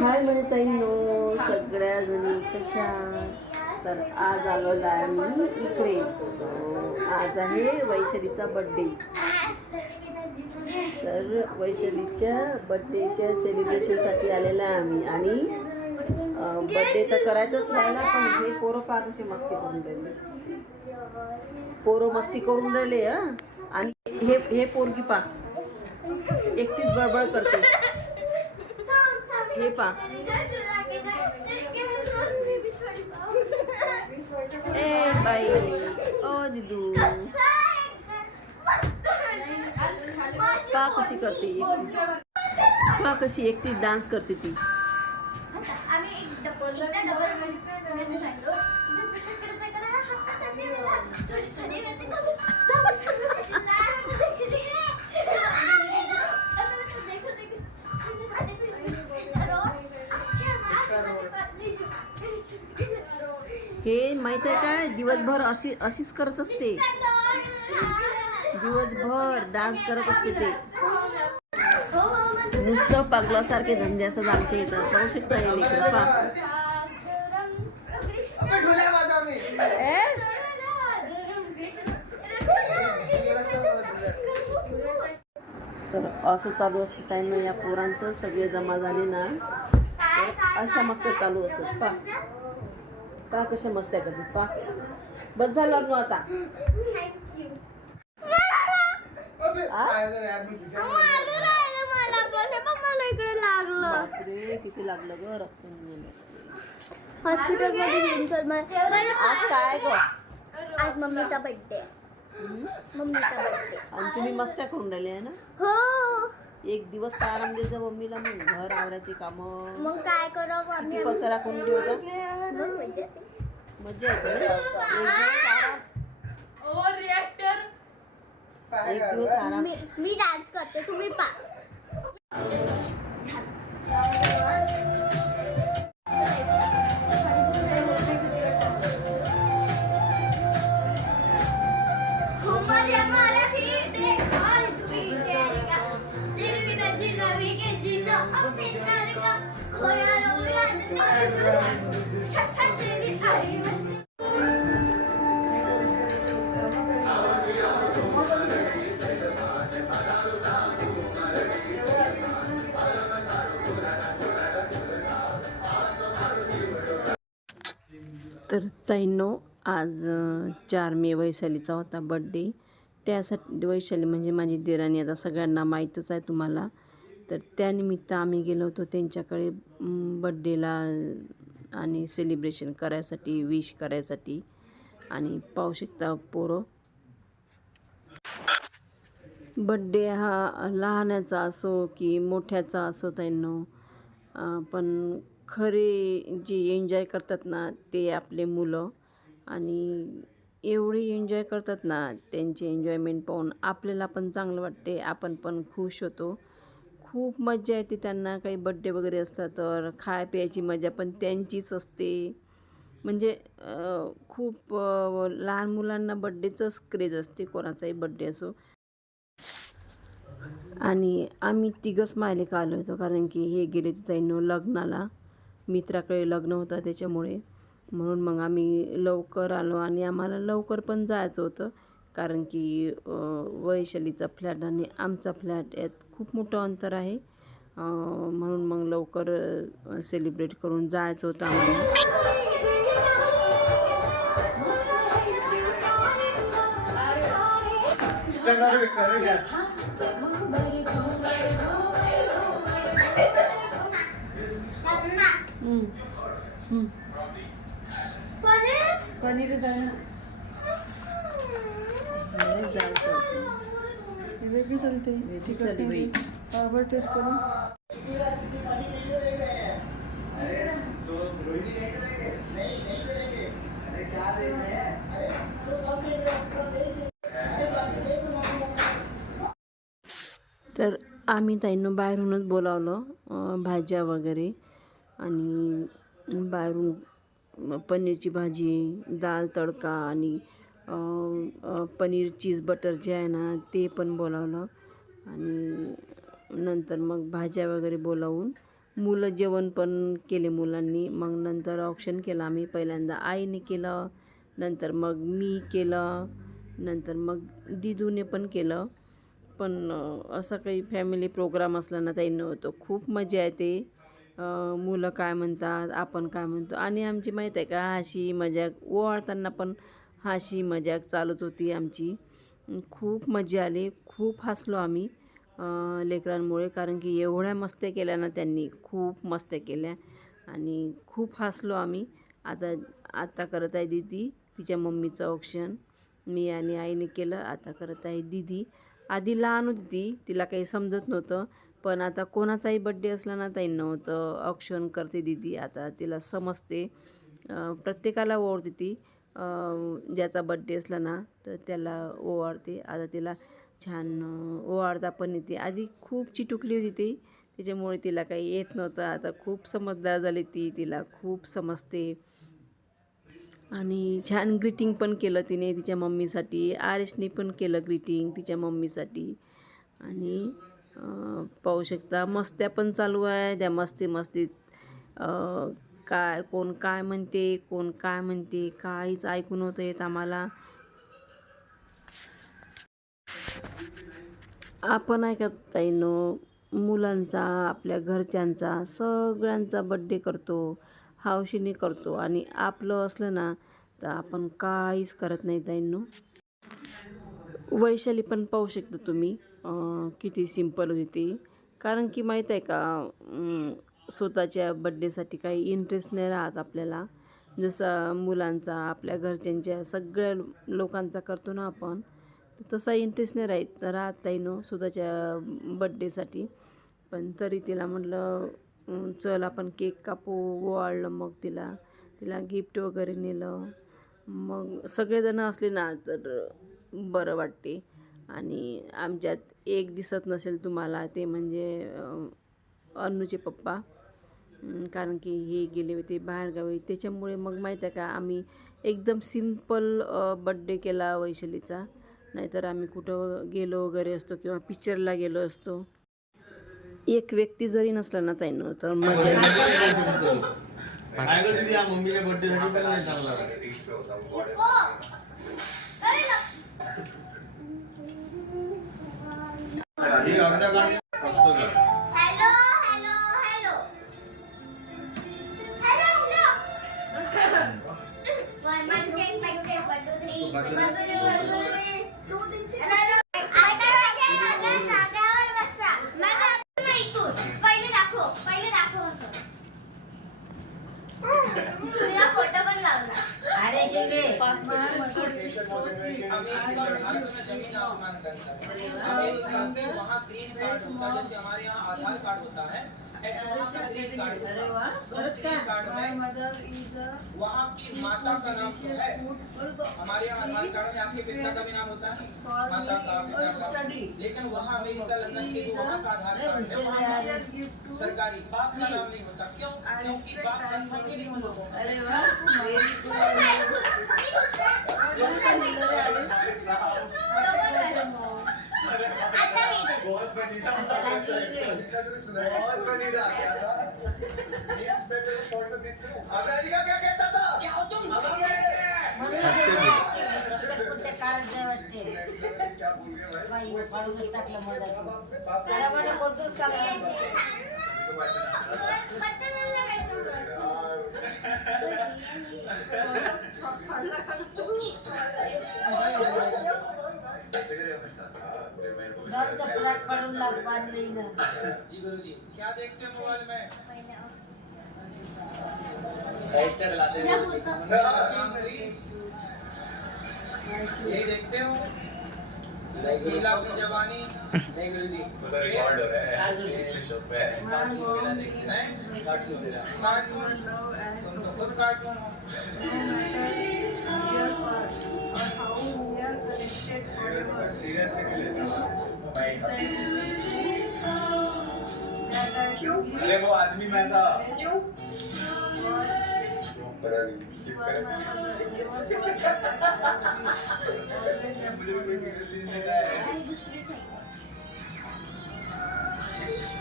हाय मैत्रिणींनो, सगळ्या जणी कशा. तर आज आलेलो आहे मी इकडे. आज आहे वैशालीचा बड्डे. तर वैशालीच्या बड्डेच्या सेलिब्रेशनसाठी आलेला आहे आम्ही. आणि बड्डे तर करायचंच राहिला, पण हे पोरं पहा कशी मस्ती करून राहिले. पोरं मस्ती करून राहिले आणि हे पोरगी पा एकटीच बडबड करते. हे पा ए बाई ओ दिदू पा कशी करते पा कशी एकटी डान्स करते ती. हे माहित आहे काय, दिवसभर अशीच करत असते. दिवसभर डान्स करत असते ते. नुसतं पागलासारखे धंदे असतात आमच्या इथं. पाहू शकता हे लेकरं पा. तर असं चालू असतं त्यांना या पोरांचं. सगळे जमा झाले ना अशा मस्त चालू असतात. पा पा कशा मस्त्या करतात पा. बस झालं ना आता. बापरे किती लागलं ग रक्त. हॉस्पिटल मध्ये आज काय ग. आज मम्मीचा बर्थडे. मम्मीचा बर्थडे आणि तुम्ही मस्त्या करून राहिले आहे ना. हो. एक दिवस तर आराम द्यायचा मम्मीला. मग घर आवरायची कामं. मग काय करावं आम्ही. पसरा करून ठेवता. मग मजा मजा येते. एक दिवस आराम. मी डान्स करते, तुम्ही पा. तर ताईंनो, आज 4 मे वैशालीचा होता बड्डे. त्यासाठी वैशाली म्हणजे माझी देराणी, आता सगळ्यांना माहीतच आहे तुम्हाला. तर त्यानिमित्त आम्ही गेलो होतो त्यांच्याकडे बड्डेला आणि सेलिब्रेशन करायसाठी, विश करायसाठी. आणि पाहू शकता पोरं. बड्डे हा लहानाचा असो की मोठ्याचा असो ताईंनो, पण खरे जे एन्जॉय करतात ना ते आपले मुलं. आणि एवढी एन्जॉय करतात ना, त्यांचे एन्जॉयमेंट पाहून आपल्याला पण चांगलं वाटते. आपण पण खुश होतो. खूप मज्जा येते त्यांना. काही बड्डे वगैरे असला तर खाय प्यायची मजा पण त्यांचीच असते. म्हणजे खूप लहान मुलांना बड्डेचंच क्रेज असते, कोणाचाही बड्डे असो. आणि आम्ही तिघंच मायलेका आलो होतो, कारण की हे गेले तिथं लग्नाला. मित्राकडे लग्न होतं त्याच्यामुळे. म्हणून मग आम्ही लवकर आलो. आणि आम्हाला लवकर पण जायचं होतं, कारण की वैशालीचा फ्लॅट आणि आमचा फ्लॅट यात खूप मोठं अंतर आहे. म्हणून मग लवकर सेलिब्रेट करून जायचं होतं आम्हाला. पनीर जायचं वेगळी चालते. पावर टेस्ट करून. तर आम्ही ताईंना बाहेरूनच बोलावलं, भाज्या वगैरे. आणि बाहेरून पनीरची भाजी, दाल तडका आणि पनीर चीज बटर जे आहे ना ते पण बोलावलं. आणि नंतर मग भाज्या वगैरे बोलावून मुलं जेवण पण केले मुलांनी. मग नंतर औक्षण केलं आम्ही. पहिल्यांदा आईने केलं, नंतर मग मी केलं, नंतर मग दिदूने पण केलं. पण असा काही फॅमिली प्रोग्राम असला ना ताई नव्हतं. खूप मजा येते. मुलं काय म्हणतात, आपण काय म्हणतो. आणि आमची माहीत आहे का हसी मजाक ओवाळताना पण हसी मजाक चालूच होती आमची. खूप मजा आली. खूप हसलो आम्ही लेकरांमुळे. कारण की एवढ्या मस्त्या केल्या ना त्यांनी, खूप मस्त्या केल्या आणि खूप हसलो आम्ही. आता करत आहे दीदी तिच्या मम्मीचं औक्षण. मी आणि आईने केलं. आता करत आहे दीदी. आधी लहान होती ती, तिला काही समजत नव्हतं. पण आता कोणाचाही बड्डे असला ना ताई नव्हतं औक्षण करते दीदी. आता तिला समजते. प्रत्येकाला ओवाळते ती. ज्याचा बड्डे असला ना तर त्याला ओवाळते. आता तिला छान ओवाळता पण येते. आधी खूप चिटुकली होती ती, त्याच्यामुळे तिला काही येत नव्हतं. आता खूप समजदार झाली ती, तिला खूप समजते. आणि छान ग्रीटिंग पण केलं तिने तिच्या मम्मीसाठी. आरेशने पण केलं ग्रीटिंग तिच्या मम्मीसाठी. आणि पाहू शकता मस्त्या पण चालू आहे. त्या मस्तीत काय कोण काय म्हणते, कोण काय म्हणते, काहीच ऐकू नव्हतं येत आम्हाला. आपण ऐकत ताईनो मुलांचा, आपल्या घरच्यांचा, सगळ्यांचा बड्डे करतो, हौशीने करतो. आणि आपलं असलं ना तर आपण काहीच करत नाही ताईंनो. वैशाली पण पाहू शकता तुम्ही किती सिंपल होती ती. कारण की माहीत आहे का स्वतःच्या बड्डेसाठी काही इंटरेस्ट नाही राहत आपल्याला. जसा मुलांचा, आपल्या घरच्यांच्या, सगळ्या लोकांचा करतो ना आपण, तर तसा इंटरेस्ट नाही राहत ताईनो स्वतःच्या बड्डेसाठी. पण तरी तिला म्हटलं चल आपण केक कापू. ओवाळलं मग तिला गिफ्ट वगैरे नेलं. मग सगळेजण असले ना तर बरं वाटते. आणि आमच्यात एक दिसत नसेल तुम्हाला ते म्हणजे अन्नूचे पप्पा. कारण की हे गेले होते बाहेरगावी. त्याच्यामुळे मग माहीत आहे का आम्ही एकदम सिम्पल बड्डे केला वैशालीचा. नाहीतर आम्ही कुठं गेलो वगैरे असतो किंवा पिक्चरला गेलो असतो. एक व्यक्ती जरी नसला ना ताईंनो तर मजा hello hello hello mike check 1 2 3 जागेवर बसा. नाही तू पहिले दाखव असं. तुला फोटो पण लावला. अरे शिंगडे वहाँ ग्रीन कार्ड होता है, जैसे हमारे यहाँ आधार कार्ड होता है, ऐसे वहाँ का ग्रीन कार्ड होता है। उस ग्रीन कार्ड में वहाँ की माता का नाम है। हमारे यहाँ आधार कार्ड में आपके पिता का भी नाम होता है, माता का, पिता का। लेकिन वहाँ अमेरिका लंदन के जो वहाँ का आधार कार्ड है वहाँ सरकारी बाप का नाम नहीं होता। क्यों? क्योंकि बाप का नाम नहीं होता। अरे वाह अमेरिका क्या कहता था? क्या हो तुम? कुठे काळच नाही वाटते बाई पाडूनच टाकलं मधात. त्याला मला बोलतोच का पुरात पडून लाभ बांधली ना. जी गुरुजी, क्या देखते हो मोबाइल में? ये देखते हो शीला की जवानी? नहीं गुरुजी, रिकॉर्ड हो रहा है इसलिए शॉप पे है। कार्टून तुम तो खुद कार्टून हो। अरे वो आदमी मैं था। क्यों?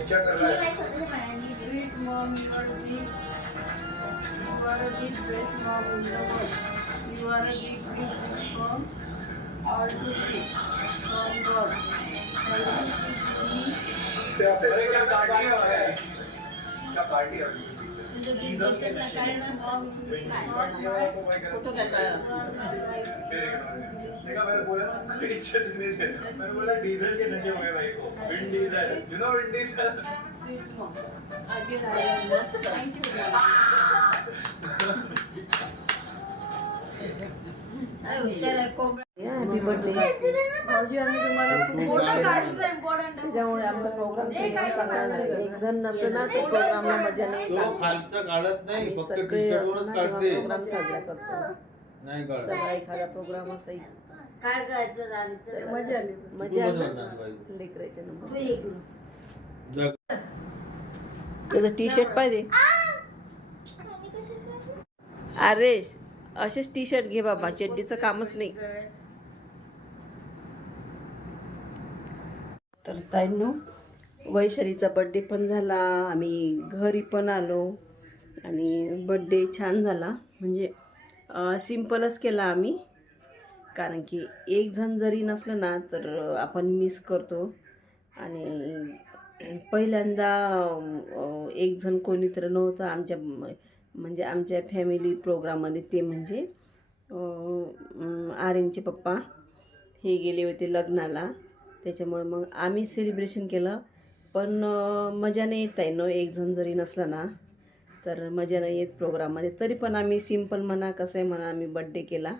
तो क्या कर रहा है? माझ्या स्वतःच्या मनाने Sweet mom, you are the best mom in the world. You are a big gift from all to see from God. Help me to be अरे क्या पार्टी है? क्या पार्टी है? तुझं गीत बोलतात ना काय ना फोटो काढा. देखा मैंने बोला ना कोई इज्जत नहीं दे. मैंने बोला डीजल के नशे हो गए भाई को. Vin Diesel. You know Vin Diesel? sweet mom. Again, I am must. Thank you. हुशार आहे कोंबडा. Happy birthday. भाऊजी आम्ही तुम्हाला खूप फोटो काढून पण इम्पॉर्टंट त्याच्यामुळे आमचा प्रोग्राम चांगला नाही. एक जण नसलं ना तर प्रोग्रामला मजा नाही. तो खालचं काढत नाही, आम्ही फक्त सगळे टी-शर्ट असतो वरच ना तेव्हा काढते. प्रोग्राम साजरा करतो. नाही काढत. चला एखादा प्रोग्राम असाही काय करायचं राणीचं? मजा आली. मजा कुठं आली जाणार बाई? लेकराच्या नंबर. तू हे करू. जग. त्याचं टी शर्ट पाहिजे. अरे असेच टी शर्ट घे बाबा, चड्डीचं कामच नाही. तर ताईंनो, वैशालीचा बड्डे पण झाला, आम्ही घरी पण आलो आणि बड्डे छान झाला. म्हणजे सिम्पलच केला आम्ही, कारण की एक जण जरी नसलं ना तर आपण मिस करतो. आणि पहिल्यांदा एक जण कोणीतरी नव्हतं आमच्या म्हणजे आमच्या फॅमिली प्रोग्राममध्ये, ते म्हणजे आर्यनचे पप्पा हे गेले होते लग्नाला. त्याच्यामुळे मग आम्ही सेलिब्रेशन केलं. पण मजा नाही येत आहे एक जण जरी नसला ना तर मजा नाही येत प्रोग्राममध्ये. तरी पण आम्ही सिम्पल म्हणा कसं आहे म्हणा आम्ही बड्डे केला.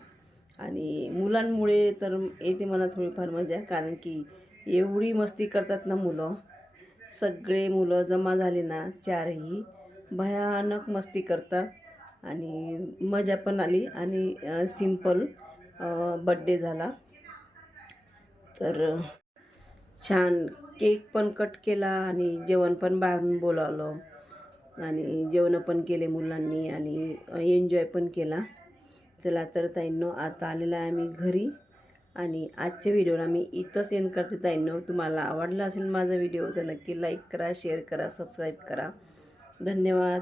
आणि मुलांमुळे तर येते मला थोडीफार मजा, कारण की एवढी मस्ती करतात ना मुलं. सगळे मुलं जमा झाले ना, चारही भयानक मस्ती करतात आणि मजा पण आली. आणि सिम्पल बड्डे झाला. तर छान केक पण कट केला आणि जेवण पण बाहेरून बोलावलं आणि जेवण पण केले मुलांनी आणि एन्जॉय पण केला. चला तर ताईंनो, आता आलेला आहे आम्ही घरी आणि आजच्या व्हिडिओला मी इथंच एंड करते. ताईंनो, तुम्हाला आवडला असेल माझा व्हिडिओ तर नक्की लाईक करा, शेअर करा, सबस्क्राईब करा. धन्यवाद.